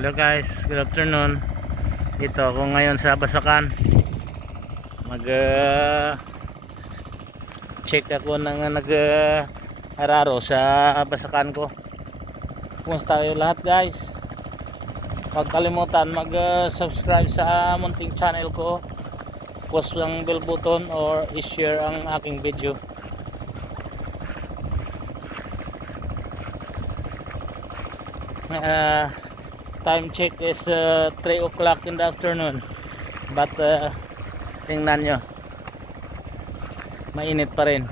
Hello guys, good afternoon. Ito ako ngayon sa Basakan. Mag uh, check ako ng uh, nag uh, araro sa Basakan ko. Kumusta kayo lahat guys? Huwag kalimutan mag uh, subscribe sa munting channel ko. Post ang bell button or i-share ang aking video. uh, time check is uh, 3 o'clock in the afternoon. But uh, tingnan nyo. Mainit pa rin.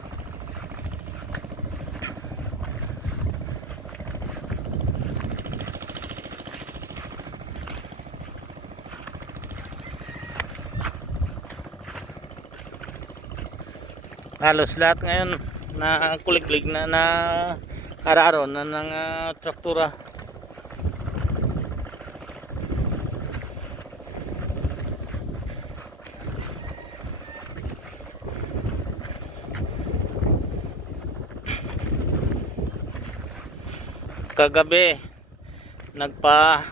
Halos lahat ngayon na kuliglig na na araro na ng uh, traktura kagabi nagpa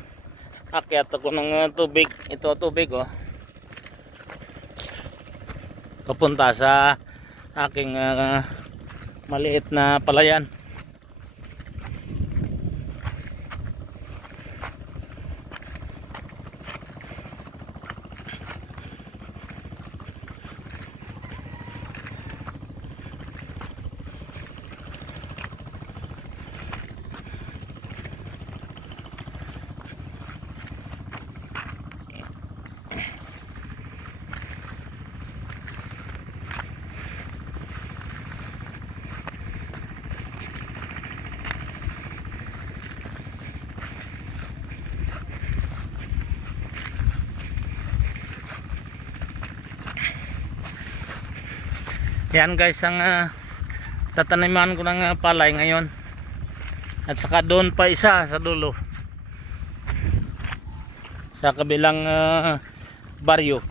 akyat ako ng uh, tubig. Ito tubig oh. Papunta sa aking uh, maliit na palayan Yan guys ang uh, tataniman ko ng uh, palay ngayon. At saka doon pa isa sa dulo. Sa kabilang uh, baryo.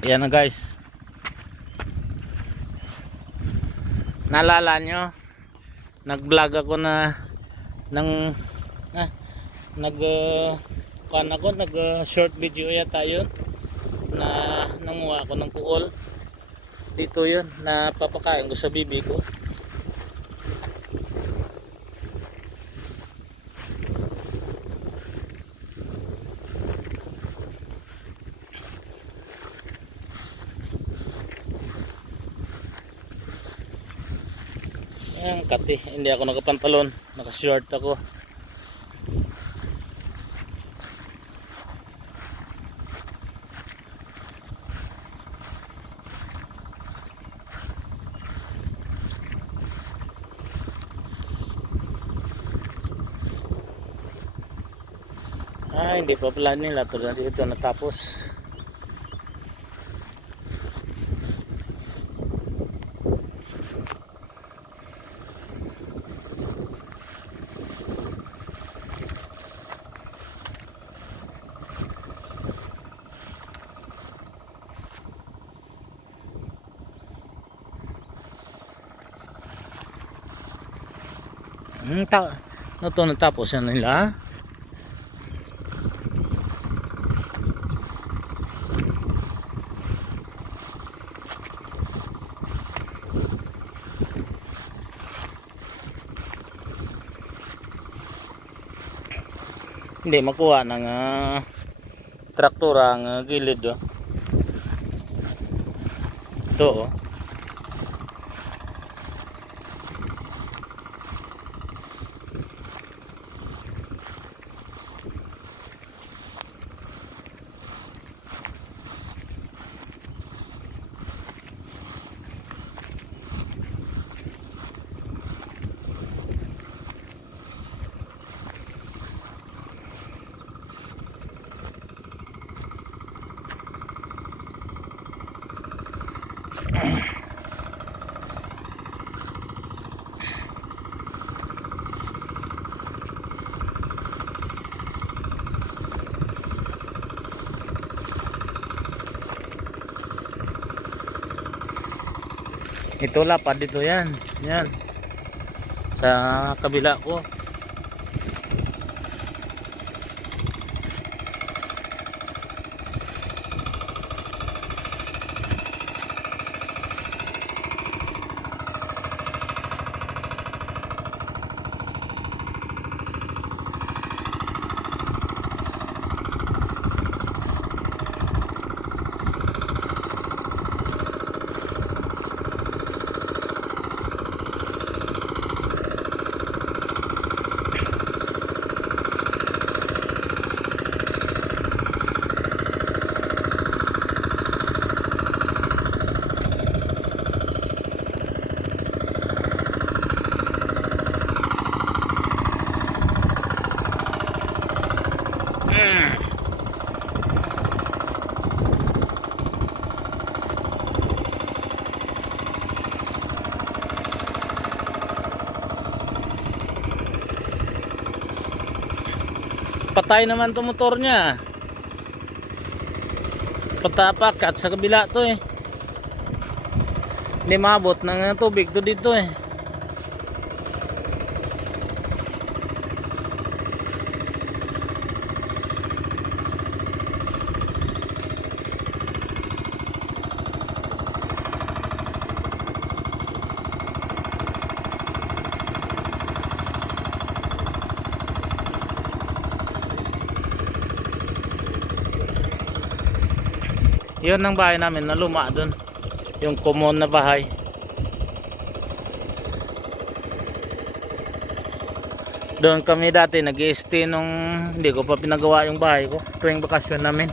Yan na guys. Nalala nyo? Nag-vlog ako na ng nag uh, kan ako nag uh, short video yata yun na nanguha ako ng kuol dito yun na papakain ko sa bibi ko Ayan, kati. Hindi ako nakapantalon. Naka-short ako. Ah, hindi pa pala nila. Na dito natapos. Hmm, ta no to natapos na nila. Hindi makuha ng uh, traktura ang uh, gilid oh. Ito oh. Ito lapad dito yan. Yan. Sa kabila ko. Patay naman to motor niya. Patapak at sa kabila to eh. Hindi maabot ng tubig to dito eh. Yun ang bahay namin na luma doon. Yung common na bahay. Doon kami dati nag stay nung hindi ko pa pinagawa yung bahay ko tuwing bakasyon namin.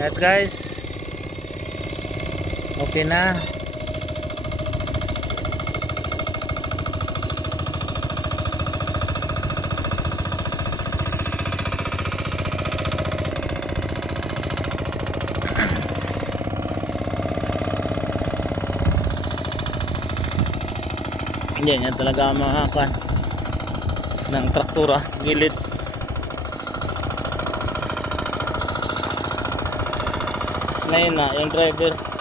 Alright guys. Okay na. Hindi yan talaga mahakan ng traktura gilid. Na yun na, yung driver.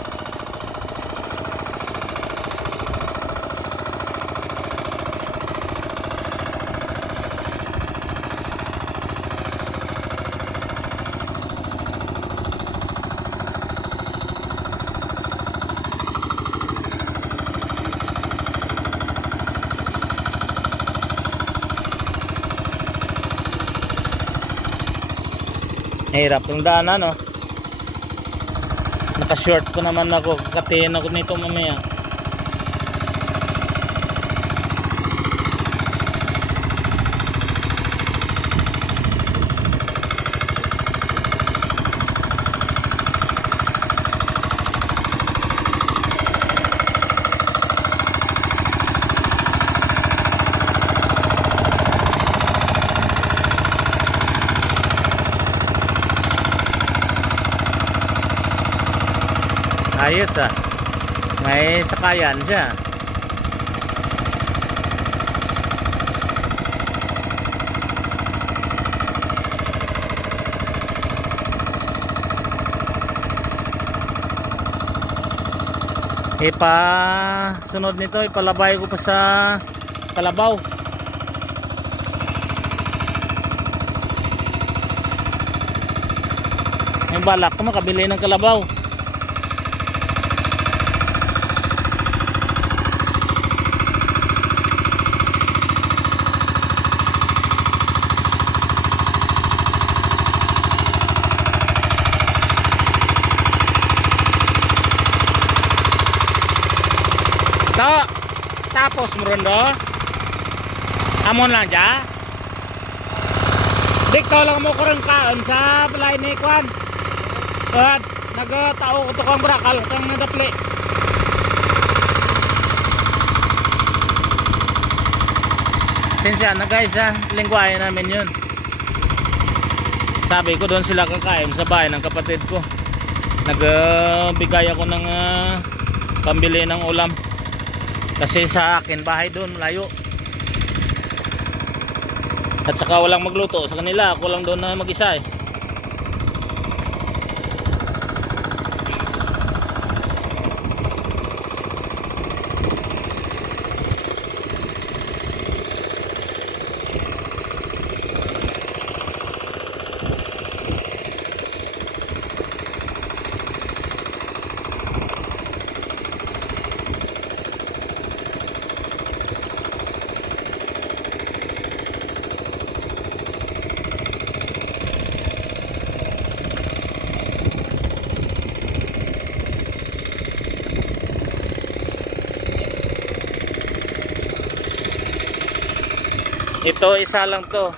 Hirap yung daanan no. Naka-short ko naman ako. Kakatiin ako nito mamaya. Ah. May sakayan siya. Ipa sunod nito ipalabay ko pa sa kalabaw. Yung balak ko makabili ng kalabaw. To, tapos mo ron do. Amon lang dya. Dikto lang mo ko rin kaon sa balay ni Kwan. At nagtao ko to kang brakal kang nadapli. Sensya na guys ha, lingwahe namin yun. Sabi ko doon sila kakain sa bahay ng kapatid ko. Nagbigay ako ng ah, pambili ng ulam. Kasi sa akin bahay doon malayo. At saka walang magluto sa kanila, ako lang doon na mag-isa eh. Ito isa lang to.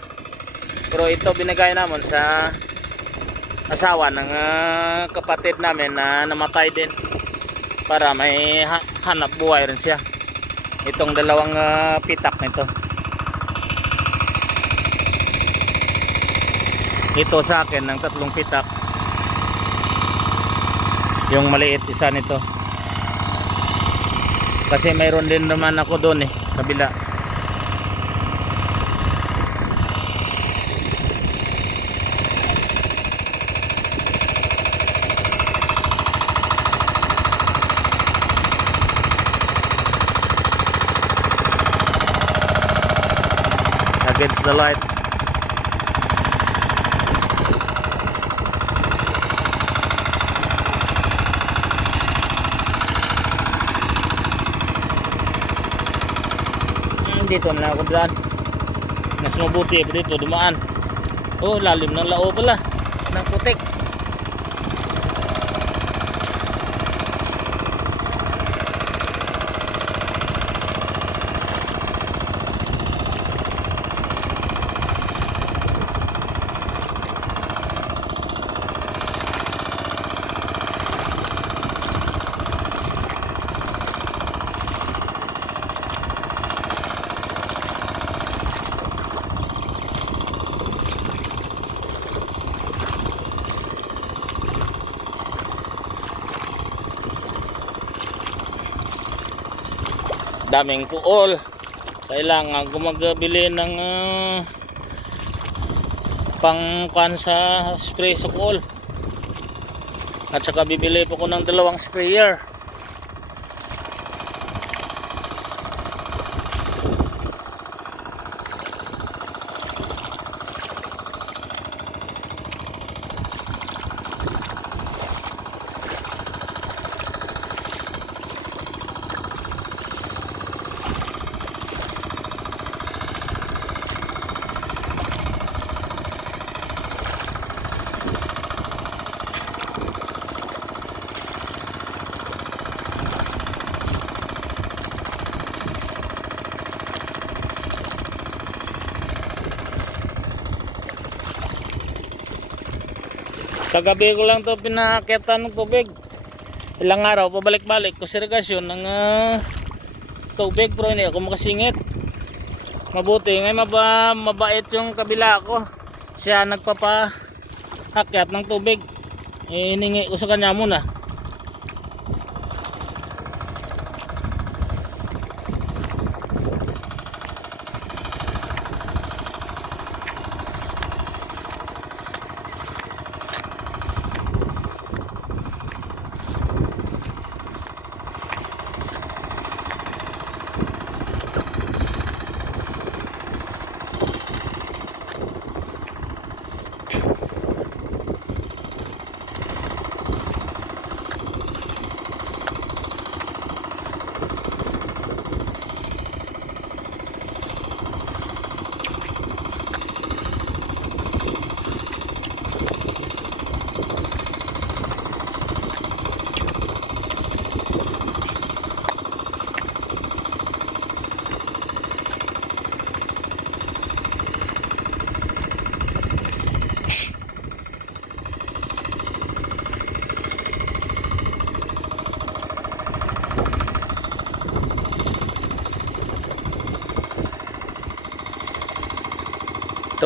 Pero ito binigay namin sa asawa ng ah, kapatid namin na namatay din para may ha- hanap buhay rin siya. Itong dalawang ah, pitak nito. Ito sa akin ng tatlong pitak. Yung maliit isa nito. Kasi mayroon din naman ako doon eh, kabila. Against the light. Dito na ako dyan. Mas mabuti pa dito dumaan. Oh, lalim ng lao pala. Ng putik. Daming kuol. Kailangan gumagabili ng uh, pangkuhan sa spray sa kuol. At saka bibili po ko ng dalawang sprayer kagabi ko lang to pinakitan ng tubig. Ilang araw pabalik-balik ko sirgasyon ng ah, tubig pero hindi ako makasingit. Mabuti ngay maba, mabait yung kabila ko. Siya nagpapahakyat ng tubig. Eh, hiningi ko sa kanya muna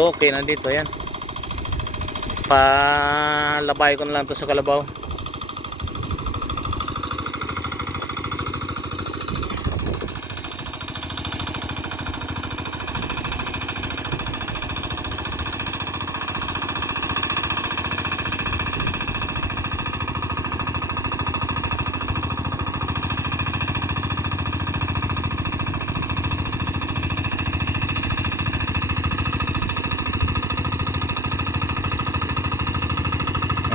okay na dito yan palabay ko na lang to sa kalabaw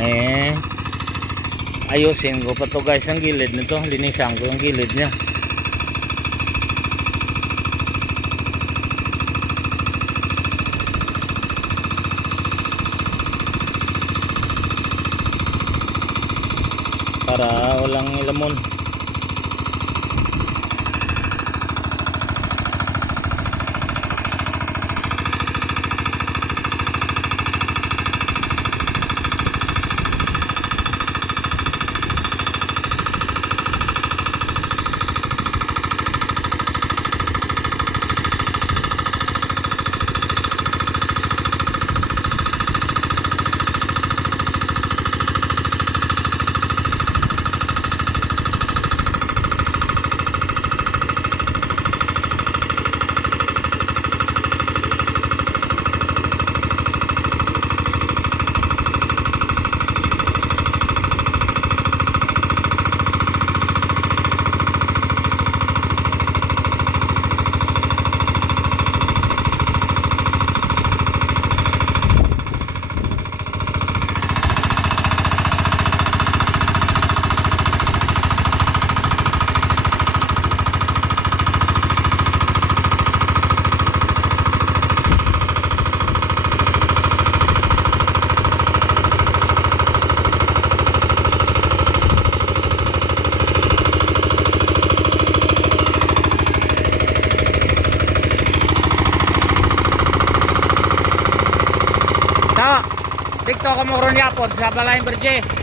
eh ayusin ko pa to guys ang gilid nito. Linisan ko yung gilid niya. Para walang ilamon ako mo ron yapon sa Balayang Berje.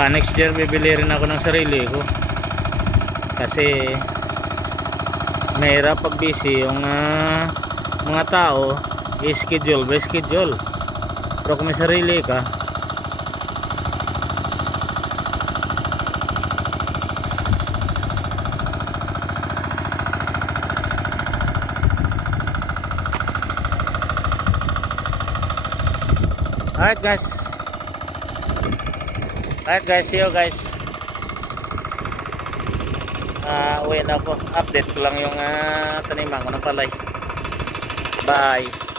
Baka next year bibili rin ako ng sarili ko. Kasi mahirap pag busy yung ah, mga tao i-schedule by schedule. Pero kung may sarili ka, Alright guys. Alright guys, see you guys. Ah, uwi na ako. Update ko lang yung uh, taniman ko ng palay. Bye.